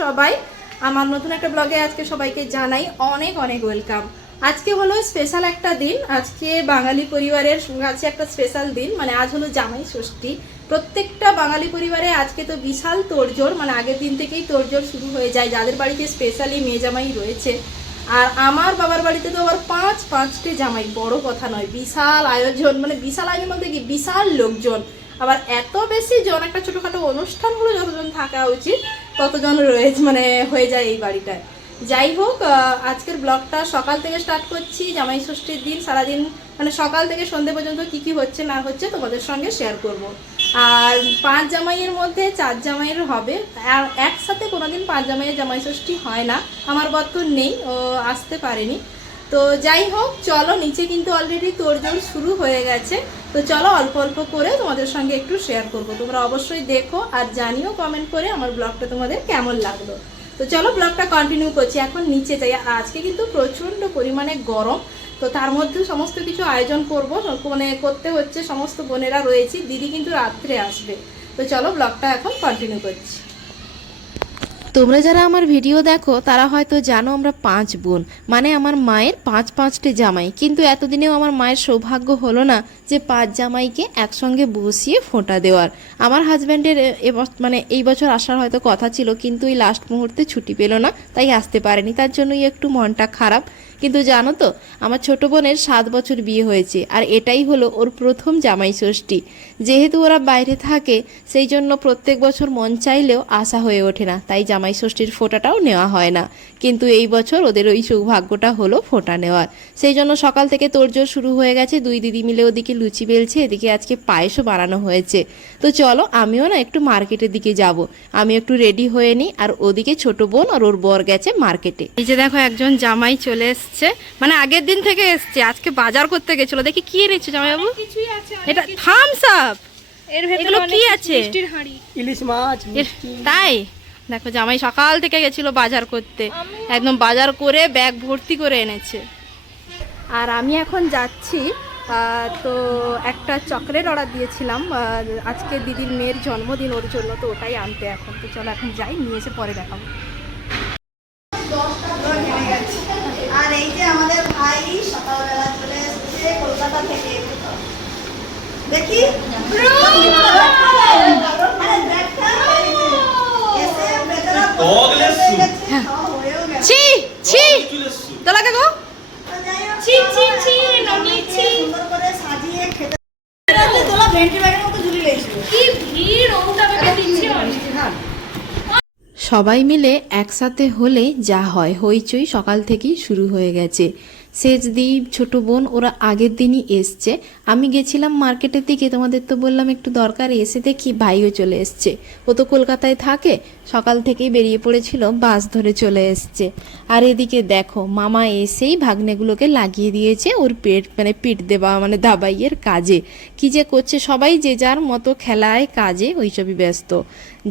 সবাই আমার নতুন একটা ব্লগে আজকে সবাইকে জানাই অনেক অনেক ওয়েলকাম। আজকে হলো স্পেশাল একটা দিন, আজকে বাঙালি পরিবারের কাছে একটা স্পেশাল দিন, মানে আজ হলো জামাই ষষ্ঠী। প্রত্যেকটা বাঙালি পরিবারে আজকে তো বিশাল তোড়জোড়, মানে আগের দিন থেকেই তোড়জোড় শুরু হয়ে যায় যাদের বাড়িতে স্পেশালি মেয়ে জামাই রয়েছে। আর আমার বাবার বাড়িতে তো আবার পাঁচটে জামাই, বড় কথা নয়, বিশাল আয়োজন, মানে বিশাল আয়োজন বলতে কি বিশাল লোকজন। আবার এত বেশি জন, একটা ছোটোখাটো অনুষ্ঠান হলো যতজন থাকা উচিত ততজন রয়েছে, মানে হয়ে যায় এই বাড়িটায়। যাই হোক, আজকের ব্লগটা সকাল থেকে স্টার্ট করছি। জামাই ষষ্ঠীর দিন সারাদিন, মানে সকাল থেকে সন্ধে পর্যন্ত কি কি হচ্ছে না হচ্ছে তোমাদের সঙ্গে শেয়ার করব। আর 5 জামাইয়ের মধ্যে 4 জামাইয়ের হবে, আর একসাথে কোনোদিন 5 জামাইয়ের জামাই ষষ্ঠী হয় না। আমার বর তো নেই, ও আসতে পারেনি। তো যাই হোক, চলো নিচে কিন্তু অলরেডি তোড়জোড় শুরু হয়ে গেছে। তো চলো অল্প অল্প করে তোমাদের সঙ্গে একটু শেয়ার করব, তোমরা অবশ্যই দেখো আর জানিও কমেন্ট করে আমার ব্লগটা তোমাদের কেমন লাগলো। তো চলো ব্লগটা কন্টিনিউ করছি। এখন নিচে যাই, আজকে কিন্তু প্রচণ্ড পরিমাণে গরম, তো তার মধ্যে সমস্ত কিছু আয়োজন করব, মানে করতে হচ্ছে। সমস্ত বোনেরা রয়েছি, দিদি কিন্তু রাত্রে আসবে। তো চলো ব্লগটা এখন কন্টিনিউ করছি। তোমরা যারা আমার ভিডিও দেখো তারা হয়তো জানো আমরা 5 বোন, মানে আমার মায়ের 5টি জামাই। কিন্তু এতদিনেও আমার মায়ের সৌভাগ্য হলো না যে 5 জামাইকে একসঙ্গে বসিয়ে ফোঁটা দেওয়ার। আমার হাজব্যান্ডের মানে এই বছর আসার হয়তো কথা ছিল, কিন্তু এই লাস্ট মুহূর্তে ছুটি পেল না, তাই আসতে পারেনি। তার জন্যই একটু মনটা খারাপ। কিন্তু জানো তো, আমার ছোট বোনের 7 বছর বিয়ে হয়েছে, আর এটাই হলো ওর প্রথম জামাই ষষ্ঠী। যেহেতু ওরা বাইরে থাকে, সেই জন্য প্রত্যেক বছর মন চাইলেও আসা হয়ে ওঠে না, তাই জামাই ষষ্ঠীর ফোঁটাটাও নেওয়া হয় না। কিন্তু এই বছর ওদের ওই সৌভাগ্যটা হলো ফোঁটা নেওয়ার। সেই জন্য সকাল থেকে তোড়জোড় শুরু হয়ে গেছে। 2 দিদি মিলে ওদিকে লুচি বেলছে, এদিকে আজকে পায়েসও বানানো হয়েছে। তো চলো আমিও না একটু মার্কেটের দিকে যাব, আমি একটু রেডি হয়ে নিই। আর ওদিকে ছোট বোন আর ওর বর গেছে মার্কেটে। এই যে দেখো একজন জামাই চলে এসছে, মানে আগের দিন থেকে এসছে, আজকে বাজার করতে গেছিল। দেখি কি এনেছে জামাইবাবু। এটা থামস আপ, এর ভেতরে কি আছে? ইলিশ মাছ। তাই দেখো, জামাই সকাল থেকে গেছিল বাজার করতে, একদম বাজার করে ব্যাগ ভর্তি করে এনেছে। আর আমি এখন যাচ্ছি, তো একটা চকলেট অর্ডার দিয়েছিলাম, আজকে দিদির মেয়ের জন্মদিন, ওর জন্য, তো ওটাই আনতে এখন। তো চলো এখন যাই, নিয়ে এসে পরে দেখাবো। আর এই যে আমাদের ভাই সকালবেলা চলে এসেছে কলকাতা থেকে, দেখি তোলাকে গো সবাই মিলে একসাথে হলে যা হয়, হইচই সকাল থেকেই শুরু হয়ে গেছে। সেজদি, ছোট বোন ওরা আগের দিনই এসছে। আমি গেছিলাম মার্কেটের দিকে, তোমাদের তো বললাম একটু দরকার, এসে দেখি ভাইও চলে এসছে। ও তো কলকাতায় থাকে, সকাল থেকেই বেরিয়ে পড়েছিল, বাস ধরে চলে এসছে। আর এদিকে দেখো মামা এসেই ভাগ্নেগুলোকে লাগিয়ে দিয়েছে ওর পিঠ দেওয়া, মানে দাবাইয়ের কাজে। কি যে করছে সবাই যে যার মতো খেলায় কাজে ওইসবই ব্যস্ত।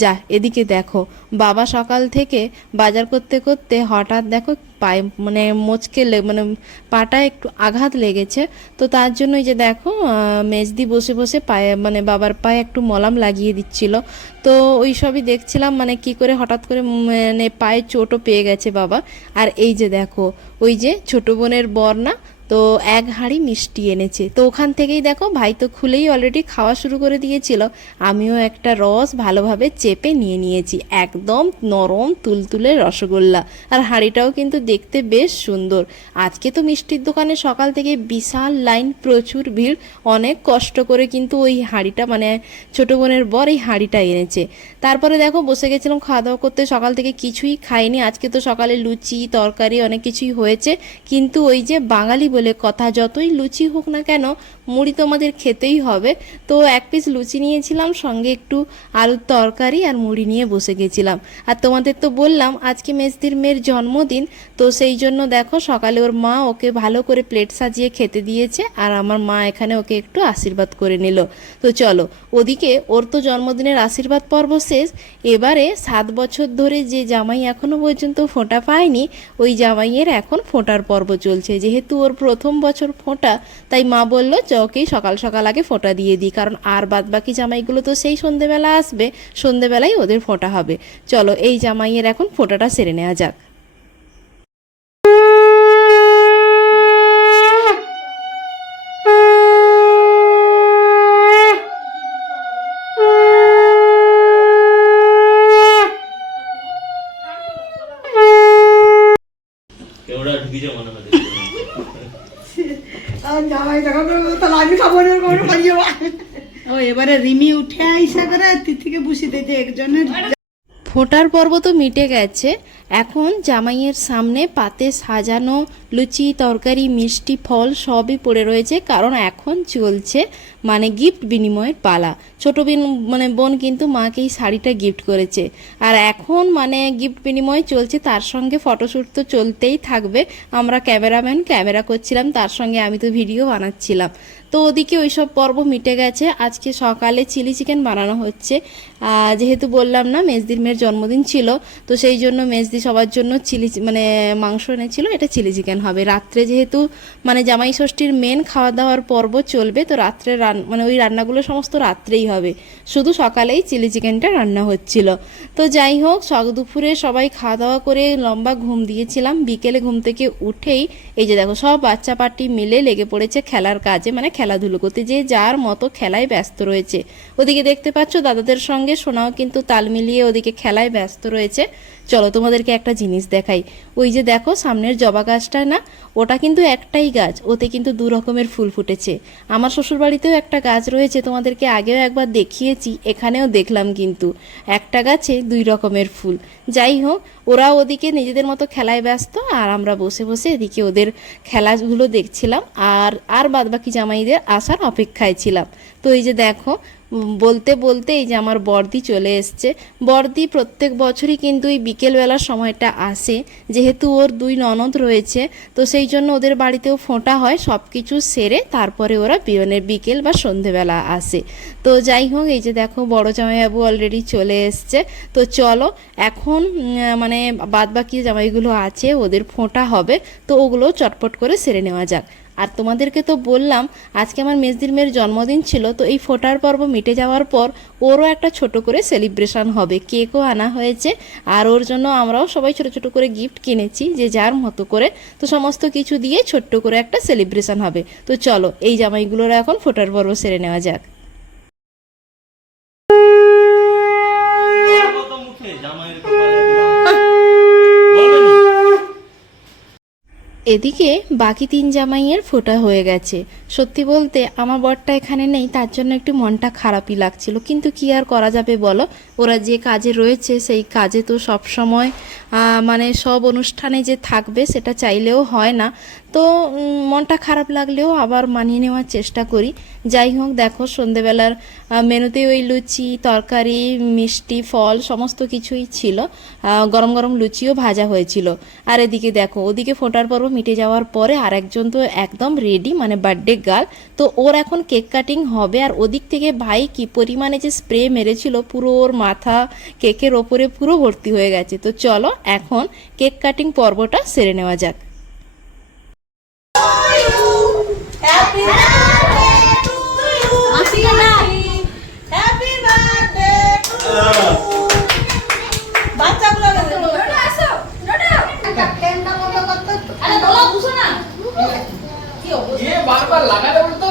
যা এদিকে দেখো, বাবা সকাল থেকে বাজার করতে করতে হঠাৎ দেখো পায়ে, মানে মানে পাটা একটু আঘাত লেগেছে। তো তার জন্য এই যে দেখো মেজদি বসে বসে পায়ে, মানে বাবার পায়ে একটু মলম লাগিয়ে দিচ্ছিল। তো ওই সবই দেখছিলাম, মানে কি করে হঠাৎ করে মানে পায়ে চোটও পেয়ে গেছে বাবা। আর এই যে দেখো, ওই যে ছোট বোনের বর না, তো 1 হাঁড়ি মিষ্টি এনেছে। তো ওখান থেকেই দেখো ভাই তো খুলেই অলরেডি খাওয়া শুরু করে দিয়েছিল। আমিও একটা রস ভালোভাবে চেপে নিয়ে নিয়েছি, একদম নরম তুলতুলে রসগোল্লা। আর হাঁড়িটাও কিন্তু দেখতে বেশ সুন্দর। আজকে তো মিষ্টির দোকানে সকাল থেকে বিশাল লাইন, প্রচুর ভিড়। অনেক কষ্ট করে কিন্তু ওই হাঁড়িটা, মানে ছোট বোনের বর এই হাঁড়িটা এনেছে। তারপরে দেখো বসে গেছিলাম খাওয়া দাওয়া করতে, সকাল থেকে কিছুই খাইনি। আজকে তো সকালে লুচি তরকারি অনেক কিছুই হয়েছে, কিন্তু ওই যে বাঙালি বলে কথা, যতই লুচি হোক না কেন মুড়ি তো আমাদের খেতেই হবে। তো 1 পিস লুচি নিয়েছিলাম, সঙ্গে একটু আলুর তরকারি আর মুড়ি নিয়ে বসে গেছিলাম। আর তোমাদের তো বললাম আজকে মেজদির মেয়ের জন্মদিন, তো সেই জন্য দেখো সকালে ওর মা ওকে ভালো করে প্লেট সাজিয়ে খেতে দিয়েছে, আর আমার মা এখানে ওকে একটু আশীর্বাদ করে নিল। তো চলো, ওদিকে ওর তো জন্মদিনের আশীর্বাদ পর্ব শেষ। এবারে 7 বছর ধরে যে জামাই এখনো পর্যন্ত ফোঁটা পায়নি, ওই জামাইয়ের এখন ফোঁটার পর্ব চলছে। যেহেতু ওর প্রথম বছর ফোঁটা, তাই মা বললো যে ওকেই সকাল সকাল আগে ফোঁটা দিয়ে দিই, কারণ আর বাদ বাকি জামাইগুলো তো সেই সন্ধেবেলা আসবে, সন্ধেবেলায় ওদের ফোঁটা হবে। চলো এই জামাইয়ের এখন ফোঁটাটা সেরে নেওয়া যাক। কেওড়া ঢুকিছে মনে হয় জামাই দেখা করে তাহলে আমি খাবো না কোনো খাইও ও এবারে রিমি উঠে আইসা করে তিথিকে বসি দিতে একজনের ফোঁটার পর্ব তো মিটে গেছে, এখন জামাইয়ের সামনে পাতে সাজানো লুচি তরকারি মিষ্টি ফল সবই পড়ে রয়েছে, কারণ এখন চলছে মানে গিফট বিনিময়ের পালা। ছোটো মানে বোন কিন্তু মাকে এই শাড়িটা গিফট করেছে, আর এখন মানে গিফট বিনিময় চলছে, তার সঙ্গে ফটোশ্যুট তো চলতেই থাকবে। আমরা ক্যামেরাম্যান ক্যামেরা করছিলাম, তার সঙ্গে আমি তো ভিডিও বানাচ্ছিলাম। তো ওদিকে ওইসব পর্ব মিটে গেছে। আজকে সকালে চিলি চিকেন বানানো হচ্ছে, যেহেতু বললাম না মেজদির মেয়ের জন্মদিন ছিল, তো সেই জন্য মেজদি সবার জন্য মানে মাংস এনেছিল, এটা চিলি চিকেন হবে। রাত্রে যেহেতু মানে জামাই ষষ্ঠীর মেন খাওয়া দাওয়ার পর্ব চলবে, তো রাত্রে মানে ওই রান্নাগুলো সমস্ত রাত্রেই হবে, শুধু সকালেই চিলি চিকেনটা রান্না হচ্ছিল। তো যাই হোক, দুপুরে সবাই খাওয়া দাওয়া করে লম্বা ঘুম দিয়েছিলাম। বিকেলে ঘুম থেকে উঠেই এই যে দেখো সব বাচ্চা পার্টি মিলে লেগে পড়েছে খেলার কাজে, মানে খেলাধুলো করতে, যে যার মতো খেলায় ব্যস্ত রয়েছে। ওদিকে দেখতে পাচ্ছ দাদাদের সঙ্গে সোনাও কিন্তু তাল মিলিয়ে ওদিকে খেলায় ব্যস্ত রয়েছে। চলো তোমাদেরকে একটা জিনিস দেখাই। ওই যে দেখো সামনের জবা গাছটা না, ওটা কিন্তু একটাই গাছ, ওতে কিন্তু দু রকমের ফুল ফুটেছে। আমার শ্বশুরবাড়িতেও একটা গাছ রয়েছে, তোমাদেরকে আগেও একবার দেখিয়েছি, এখানেও দেখলাম কিন্তু একটা গাছে দুই রকমের ফুল। যাই হোক, ওরা ওদিকে নিজেদের মতো খেলায় ব্যস্ত, আর আমরা বসে বসে এদিকে ওদের খেলাগুলো দেখছিলাম, আর বাদবাকি জামাইদের আসার অপেক্ষায় ছিলাম। তো এই যে দেখো বলতে বলতে এই যে আমার বর্দি চলে এসছে। বর্দি প্রত্যেক বছরই কিন্তু এই বিকেলবেলার সময়টা আসে, যেহেতু ওর দুই ননদ রয়েছে, তো সেই জন্য ওদের বাড়িতেও ফোঁটা হয়, সব কিছু সেরে তারপরে ওরা বিকেল বা সন্ধেবেলা আসে। তো যাই হোক, এই যে দেখো বড় জামাইবাবু অলরেডি চলে এসছে। তো চলো এখন মানে বাদবাকি জামাইগুলো আছে, ওদের ফোঁটা হবে, তো ওগুলো চটপট করে সেরে নেওয়া যাক। আর তোমাদেরকে তো বললাম আজকে আমার মেজদির মেয়ের জন্মদিন ছিল, তো এই ফোঁটার পর্ব মিটে যাওয়ার পর ওরও একটা ছোট করে সেলিব্রেশন হবে, কেকও আনা হয়েছে, আর ওর জন্য আমরাও সবাই ছোট ছোট করে গিফট কিনেছি, যে যার মতো করে। তো সমস্ত কিছু দিয়ে ছোট্ট করে একটা সেলিব্রেশন হবে। তো চলো এই জামাইগুলোর এখন ফোঁটার পর্ব সেরে নেওয়া যাক। কত মুখে জামাইয়ের কপালে দিলাম বলবেন এদিকে বাকি 3 জামাইয়ের ফোঁটা হয়ে গেছে। সত্যি বলতে আমার বরটা এখানে নেই, তার জন্য একটু মনটা খারাপই লাগছিল, কিন্তু কি আর করা যাবে বলো, ওরা যে কাজে রয়েছে সেই কাজে তো সব সময় মানে সব অনুষ্ঠানে যে থাকবে সেটা চাইলেও হয় না। তো মনটা খারাপ লাগলেও আবার মানিয়ে নেওয়ার চেষ্টা করি। যাই হোক, দেখো সন্ধেবেলার মেনুতে ওই লুচি তরকারি মিষ্টি ফল সমস্ত কিছুই ছিল, গরম গরম লুচিও ভাজা হয়েছিল। আর এদিকে দেখো ওদিকে ফোঁটার পর্ব মিটে যাওয়ার পরে আরেকজন তো একদম রেডি, মানে বার্থডে গার্ল, তো ওর এখন কেক কাটিং হবে। আর ওদিক থেকে ভাই কি পরিমাণে যে স্প্রে মেরেছিল, পুরো ওর মাথা কেকের ওপরে পুরো ভর্তি হয়ে গেছে। তো চলো এখন কেক কাটিং পর্বটা সেরে নেওয়া যাক। বারবার লাগাতে বলতো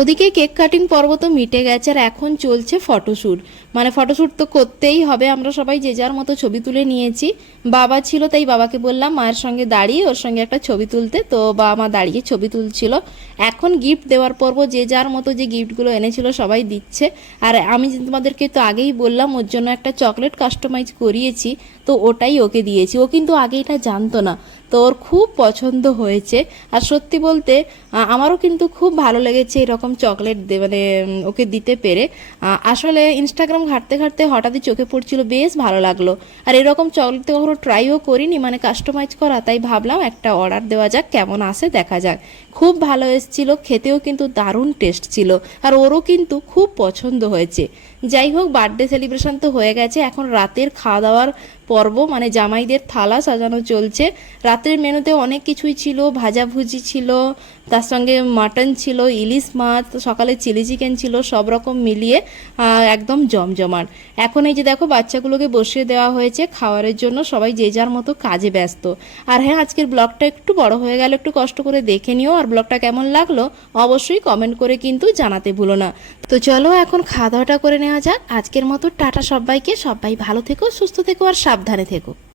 ওদিকে কেক কাটিং পর্ব তো মিটে গেছে, আর এখন চলছে ফটোশ্যুট। মানে ফটোশ্যুট তো করতেই হবে, আমরা সবাই যে যার মতো ছবি তুলে নিয়েছি। বাবা ছিল, তাই বাবাকে বললাম মায়ের সঙ্গে দাঁড়িয়ে ওর সঙ্গে একটা ছবি তুলতে, তো বাবা মা দাঁড়িয়ে ছবি তুলছিল। এখন গিফট দেওয়ার পর্ব, যে যার মতো যে গিফটগুলো এনেছিল সবাই দিচ্ছে। আর আমি তোমাদেরকে তো আগেই বললাম ওর জন্য একটা চকলেট কাস্টমাইজ করিয়েছি, তো ওটাই ওকে দিয়েছি। ও কিন্তু আগে এটা জানতো না, তো ওর খুব পছন্দ হয়েছে। আর সত্যি বলতে আমারও কিন্তু খুব ভালো লেগেছে এরকম চকলেট মানে ওকে দিতে পেরে। আসলে ইনস্টাগ্রাম ঘাঁটতে ঘাঁটতে হঠাৎই চোখে পড়ছিল, বেশ ভালো লাগলো। আর এরকম চকলেট তো কখনো ট্রাইও করিনি, মানে কাস্টমাইজ করা, তাই ভাবলাম একটা অর্ডার দেওয়া যাক, কেমন আসে দেখা যাক। খুব ভালো এসেছিল, খেতেও কিন্তু দারুণ টেস্ট ছিল, আর ওরও কিন্তু খুব পছন্দ হয়েছে। যাই হোক, বার্থডে সেলিব্রেশন তো হয়ে গেছে, এখন রাতের খাওয়া দাওয়ার পর্ব, মানে জামাইদের থালা সাজানো চলছে। রাতের মেনুতে অনেক কিছুই ছিল, ভাজাভুজি ছিল, তার সঙ্গে মাটন ছিল, ইলিশ মাছ, সকালে চিলি চিকেন ছিল, সব রকম মিলিয়ে একদম জমজমাট। এখন এই যে দেখো বাচ্চাগুলোকে বসিয়ে দেওয়া হয়েছে খাওয়ারের জন্য, সবাই যে যার মতো কাজে ব্যস্ত। আর হ্যাঁ, আজকের ব্লগটা একটু বড় হয়ে গেল, একটু কষ্ট করে দেখে নিও, আর ব্লগটা কেমন লাগলো অবশ্যই কমেন্ট করে কিন্তু জানাতে ভুলো না। তো চলো এখন খাওয়া দাওয়াটা করে নেওয়া যাক। আজকের মতো টাটা সবাইকে, সবাই ভালো থেকো, সুস্থ থেকো আর সাবধানে থেকো।